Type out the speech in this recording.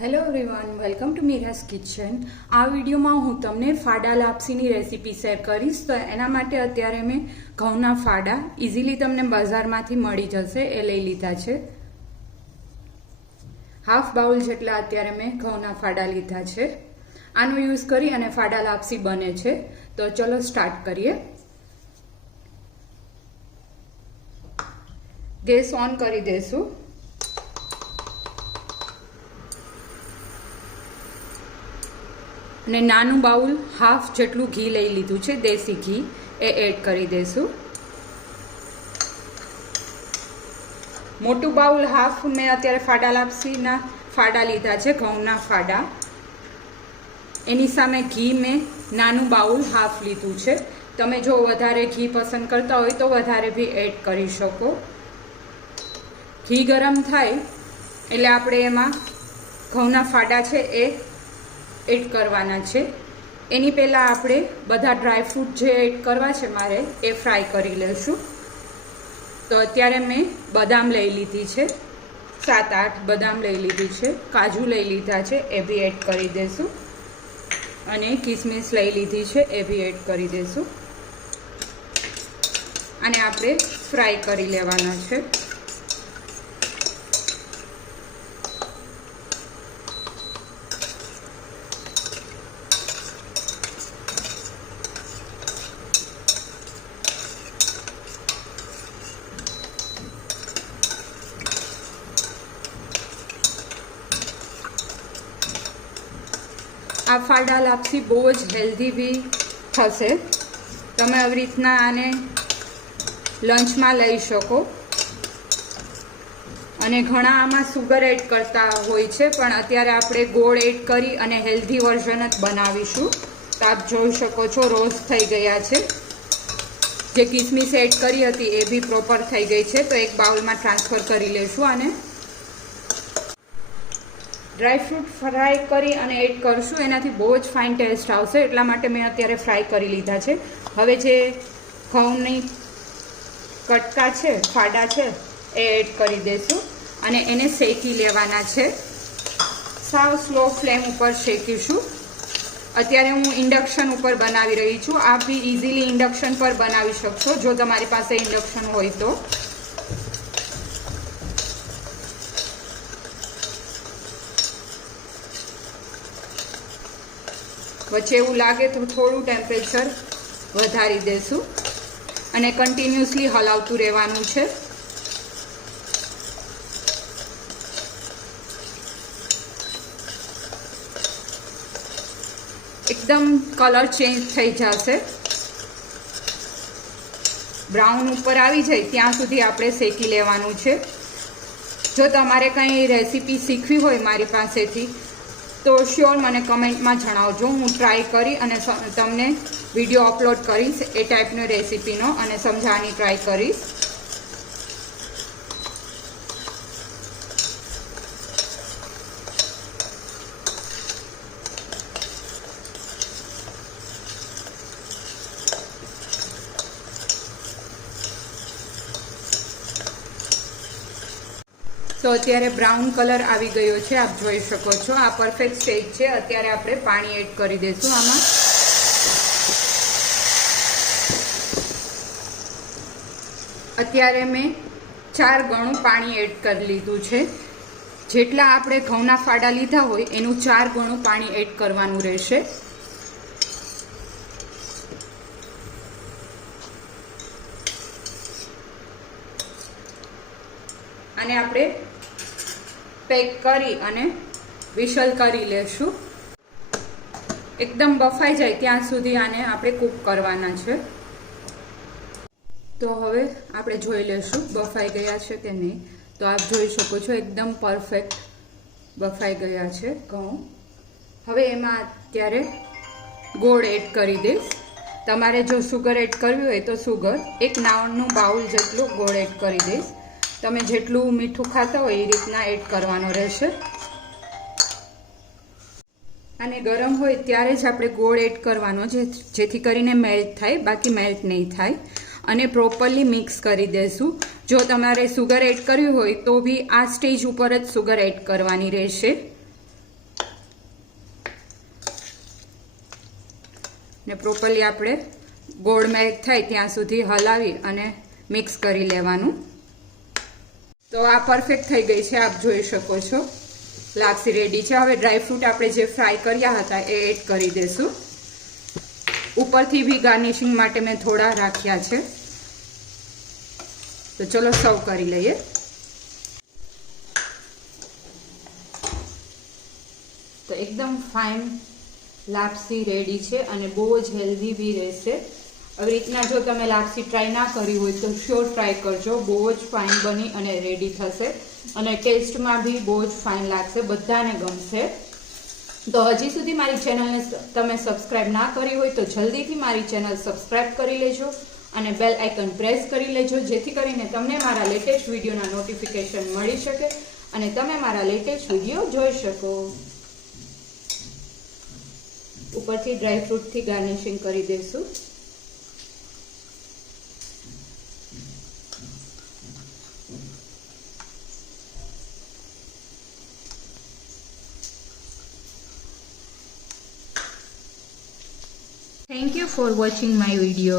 Hello everyone, welcome to Meera's kitchen. આ વિડીયોમાં હું તમને ફાડા લાપસીની રેસીપી શેર કરીશ। તો એના માટે અત્યારે મેં ઘઉંના ફાડા ઇઝીલી તમને બજારમાંથી મળી જશે એ લઈ લીધા છે। હાફ બાઉલ જેટલા અત્યારે મેં ઘઉંના ફાડા લીધા છે। આનો યુઝ કરી અને ફાડા લાપસી બને છે। તો ચલો સ્ટાર્ટ કરીએ। ગેસ ઓન કરી દેશું। અને નાનું બાઉલ હાફ જેટલું ઘી લઈ લીધું છે, દેશી ઘી, એ એડ કરી દેશું। મોટું બાઉલ હાફ મેં અત્યારે ફાડા લાપસીના ફાડા લીધા છે, ઘઉંના ફાડા। એની સામે ઘી મેં નાનું બાઉલ હાફ લીધું છે। તમે જો વધારે ઘી પસંદ કરતા હોય તો વધારે બી એડ કરી શકો। ઘી ગરમ થાય એટલે આપણે એમાં ઘઉંના ફાડા છે એ એડ કરવાના છે। એની પહેલાં આપણે બધા ડ્રાયફ્રૂટ જે એડ કરવા છે મારે એ ફ્રાય કરી લઈશું। તો અત્યારે મેં બદામ લઈ લીધી છે, 7-8 બદામ લઈ લીધી છે, કાજુ લઈ લીધા છે, એ બી એડ કરી દઈશું। અને કિસમિસ લઈ લીધી છે, એ બી એડ કરી દઈશું। અને આપણે ફ્રાય કરી લેવાના છે। આ ફાડા લાપસી બહુ જ હેલ્ધી બી થશે। તમે આવી રીતના આને લંચમાં લઈ શકો। અને ઘણા આમાં સુગર એડ કરતા હોય છે, પણ અત્યારે આપણે ગોળ એડ કરી અને હેલ્ધી વર્ઝન જ બનાવીશું। તો આપ જોઈ શકો છો રોસ્ટ થઈ ગયા છે। જે કિસમિસ એડ કરી હતી એ બી પ્રોપર થઈ ગઈ છે। તો એક બાઉલમાં ટ્રાન્સફર કરી લઈશું આને। ડ્રાયફ્રૂટ ફ્રાય કરી અને એડ કરશું, એનાથી બહુ જ ફાઇન ટેસ્ટ આવશે। એટલા માટે મેં અત્યારે ફ્રાય કરી લીધા છે। હવે જે ઘઉંની કટકા છે, ફાડા છે, એ એડ કરી દઈશું અને એને શેકી લેવાના છે। સાવ સ્લો ફ્લેમ ઉપર શેકીશું। અત્યારે હું ઇન્ડક્શન ઉપર બનાવી રહી છું। આપ બી ઇઝીલી ઇન્ડક્શન પર બનાવી શકશો જો તમારી પાસે ઇન્ડક્શન હોય તો। વચ્ચે એવું લાગે તો થોડું ટેમ્પરેચર વધારી દેશું અને કન્ટિન્યુઅસલી હલાવતું રહેવાનું છે। એકદમ કલર ચેન્જ થઈ જશે, બ્રાઉન ઉપર આવી જાય ત્યાં સુધી આપણે શેકી લેવાનું છે। જો તમારે કંઈ રેસીપી શીખવી હોય મારી પાસેથી તો શ્યોર મને કમેન્ટમાં જણાવજો। હું ટ્રાય કરી અને તમને વિડીયો અપલોડ કરીશ એ ટાઈપનો રેસીપીનો અને સમજાવવાની ટ્રાય કરીશ। તો અત્યારે બ્રાઉન કલર આવી ગયો છે, આપ જોઈ શકો છો। આ પરફેક્ટ સ્ટેજ છે। અત્યારે આપણે પાણી એડ કરી દઈશું આમાં। અત્યારે મેં 4 ગણું પાણી એડ કરી લીધું છે। જેટલા આપણે ઘઉંના ફાડા લીધા હોય એનું 4 ગણું પાણી એડ કરવાનું રહેશે। અને આપણે પેક કરી અને વિશલ કરી લેશું। એકદમ બફાઈ જાય ત્યાં સુધી આને આપણે કૂક કરવાના છે। તો હવે આપણે જોઈ લેશું બફાઈ ગયા છે કે નહીં। તો આપ જોઈ શકો છો એકદમ પરફેક્ટ બફાઈ ગયા છે ઘઉં। હવે એમાં અત્યારે ગોળ એડ કરી દઈશ। તમારે જો સુગર એડ કરવી હોય તો સુગર, એક નાનું બાઉલ જેટલું ગોળ એડ કરી દઈશ। તમે જેટલું મીઠું ખાતા હોય એ રીતના એડ કરવાનો રહેશે। અને ગરમ હોય ત્યારે જ આપણે ગોળ એડ કરવાનો, જેથી કરીને મેલ્ટ થાય, બાકી મેલ્ટ નહીં થાય। અને પ્રોપરલી મિક્સ કરી દેશું। જો તમારે સુગર એડ કરવી હોય તો બી આ સ્ટેજ ઉપર જ સુગર એડ કરવાની રહેશે। ને પ્રોપરલી આપણે ગોળ મેલ્ટ થાય ત્યાં સુધી હલાવી અને મિક્સ કરી લેવાનું. તો આ પરફેક્ટ થઈ ગઈ છે, આપ જોઈ શકો છો. લાપસી રેડી છે. હવે ડ્રાયફ્રૂટ આપણે જે ફ્રાય કર્યા હતા એ એડ કરી દઈશું. ઉપરથી બી ગાર્નિશિંગ માટે મેં થોડા રાખ્યા છે. તો ચલો સર્વ કરી લઈએ. તો એકદમ ફાઇન લાપસી રેડી છે અને બહુ જ હેલ્ધી બી રહેશે. આવી રીતના જો તમે લાપસી ટ્રાય ના કરી હોય તો શ્યોર ટ્રાય કરજો. બહુ જ ફાઇન બની અને રેડી થશે અને ટેસ્ટમાં બી બહુ જ ફાઇન લાગશે, બધાને ગમશે. તો હજી સુધી મારી ચેનલને તમે સબસ્ક્રાઇબ ના કરી હોય તો જલ્દીથી મારી ચેનલ સબસ્ક્રાઇબ કરી લેજો અને બેલ આઇકન પ્રેસ કરી લેજો, જેથી કરીને તમને મારા લેટેસ્ટ વિડીયોના નોટિફિકેશન મળી શકે અને તમે મારા લેટેસ્ટ વિડીયો જોઈ શકો. ઉપરથી ડ્રાયફ્રૂટથી ગાર્નિશિંગ કરી દઈશું. Thank you for watching my video.